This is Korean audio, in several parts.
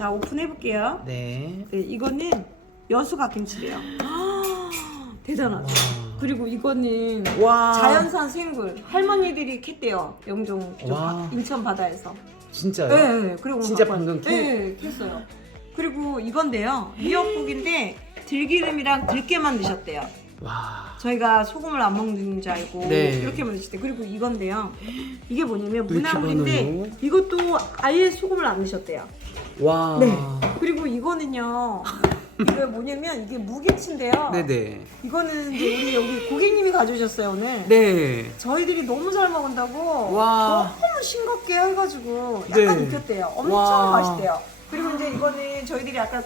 자 오픈해 볼게요. 네. 네, 이거는 여수가 김치래요. 대단하죠. 와. 그리고 이거는 와. 자연산 생굴 할머니들이 캤대요. 영종 저 와. 바- 인천 바다에서. 진짜요? 네, 네. 그리고 진짜 갖고 방금 왔어요. 네, 캤어요. 그리고 이건데요. 미역국인데 들기름이랑 들깨만 넣으셨대요. 와. 저희가 소금을 안 먹는 줄 알고 네. 이렇게만 드실 때 그리고 이건데요. 이게 뭐냐면 이렇게 많아요? 이것도 아예 소금을 안 넣으셨대요. 와. 네. 그리고 이거는요. 이게 뭐냐면 이게 무김치인데요. 네네. 이거는 이제 우리 여기 고객님이 가져오셨어요 오늘. 네. 저희들이 너무 잘 먹은다고 와. 너무 싱겁게 해가지고 약간 네. 익혔대요. 엄청 와. 맛있대요. 그리고 이제 이거는 저희들이 아까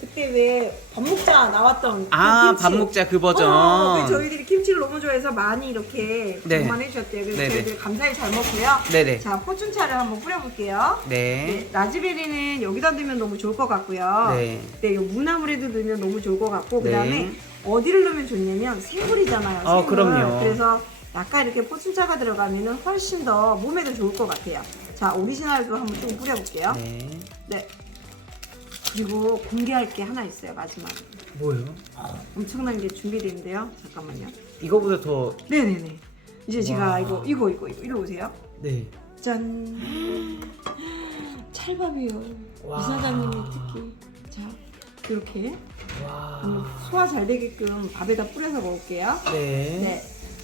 그때 왜 밥 먹자 나왔던 그 아, 김치. 밥 먹자 그 버전. 어, 근데 저희들이 김치를 너무 좋아해서 많이 이렇게 네. 장만해 주셨대요. 그래서 네네. 저희들이 감사히 잘 먹고요. 네네. 자, 포춘차를 한번 뿌려볼게요. 네. 네, 라즈베리는 여기다 넣으면 너무 좋을 것 같고요. 네. 네, 이 무나물에도 넣으면 너무 좋을 것 같고 네. 그 다음에 어디를 넣으면 좋냐면 생굴이잖아요. 아, 생굴. 그럼요. 그래서 약간 이렇게 포춘차가 들어가면 훨씬 더 몸에도 좋을 것 같아요. 자, 오리지널도 한번 좀 뿌려볼게요. 네. 네. 그리고 공개할 게 하나 있어요 마지막에. 뭐예요? 엄청난 게 준비되는데요. 잠깐만요. 이거보다 더 네네네. 이제 제가 와. 이거 이거 이거 이거 이리 오세요. 네. 짠. 찰밥이요. 와. 이사장님이 특히 자 이렇게 와. 오늘 소화 잘 되게끔 밥에다 뿌려서 먹을게요. 네. 네.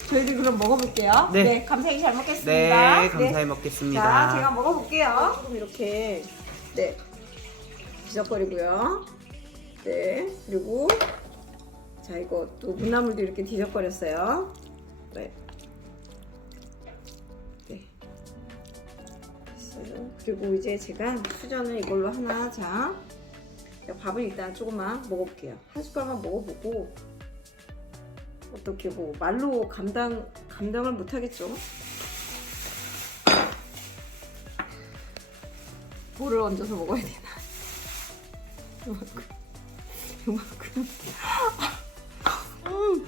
저희들 그럼 먹어볼게요. 네. 감사히 잘 먹겠습니다. 네, 감사히 먹겠습니다. 자, 제가 먹어볼게요. 조금 이렇게 네 뒤적거리고요. 네, 그리고 자 이거 또 무나물도 이렇게 뒤적거렸어요. 네, 네. 됐어요. 그리고 이제 제가 수저는 이걸로 하나 자 밥을 일단 조금만 먹어볼게요. 한 숟갈만 먹어보고 어떻게 뭐 말로 감당 감당을 못 하겠죠. 뭐를 얹어서 먹어야 되나? 이만큼. 이만큼. 음.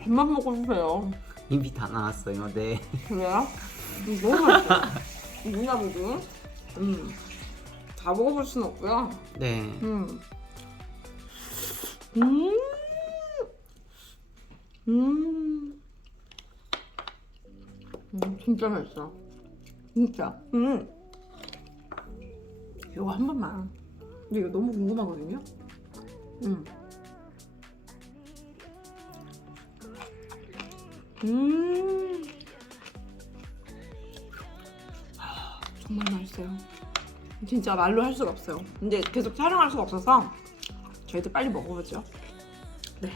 밥만 먹어주세요. 이미 다 나왔어요. 네. 그래요? 음, 너무 맛있어. 누나 보고. 음. 다 먹어볼 수는 없고요. 네. 음. 음. 음. 음, 진짜 맛있어. 진짜. 음. 이거 한 번만. 근데 이거 너무 궁금하거든요. 음. 음. 아, 정말 맛있어요. 진짜 말로 할 수가 없어요. 근데 계속 촬영할 수가 없어서 저희도 빨리 먹어보죠. 네.